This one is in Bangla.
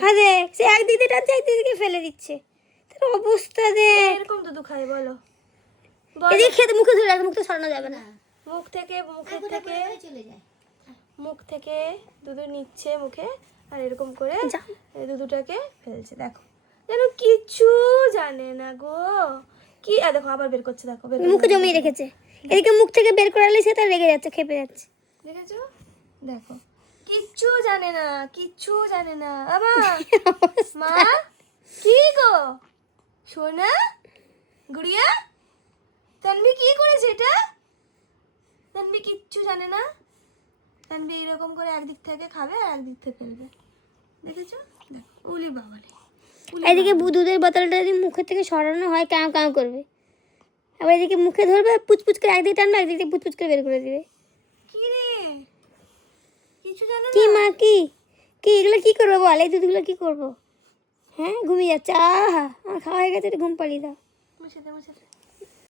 খা দেখ, সে একদিকে টানছে একদিকে ফেলে দিচ্ছে। তার অবস্থা দেখ। এরকম দুধু খায় বলো? এদিকে খেতে মুখে ধরে রাখ, মুখ তো সরানো যাবে না। মুখ থেকে মুখ থেকে দুধু নিচ্ছে মুখে, আর এরকম করে এই দুধুটাকে ফেলছে। দেখো যেন কিচ্ছু জানে না গো। কি দেখো আবার বের করছে, দেখো বের মুখে জমিয়ে রেখেছে। এদিকে মুখ থেকে বের করালে সে তার রেগে যাচ্ছে, খেপে যাচ্ছে। দেখেছো? দেখো কিচ্ছু জানে না, কিচ্ছু জানে না। আবার মা কি গো সোনা গুড়িয়া, তানভি কি করেছে এটা? তানভি কিচ্ছু জানে না। তানভি এরকম করে একদিক থেকে খাবে আর একদিক থেকে ফেলবে। দেখেছো? দেখো উলি বাবা রে। এদিকে দুধের বোতলটা যদি মুখের থেকে সরানো হয় কাঁ কাঁ করবে, আবার এদিকে মুখে ধরবে, পুচপুচ করে একদিকে টানবে একদিকে পুচপুচ করে বের করে দিবে। কি রে কিছু জানে না? কি মা কি কি এগুলো কি করবো বল? এই দুধগুলো কি করবো? হ্যাঁ ঘুমিয়ে যাচ্ছে। আহা আমার খাওয়া হয়ে গেছে, একটু ঘুম পাড়িয়ে দাও। মুছে দে মুছে দে।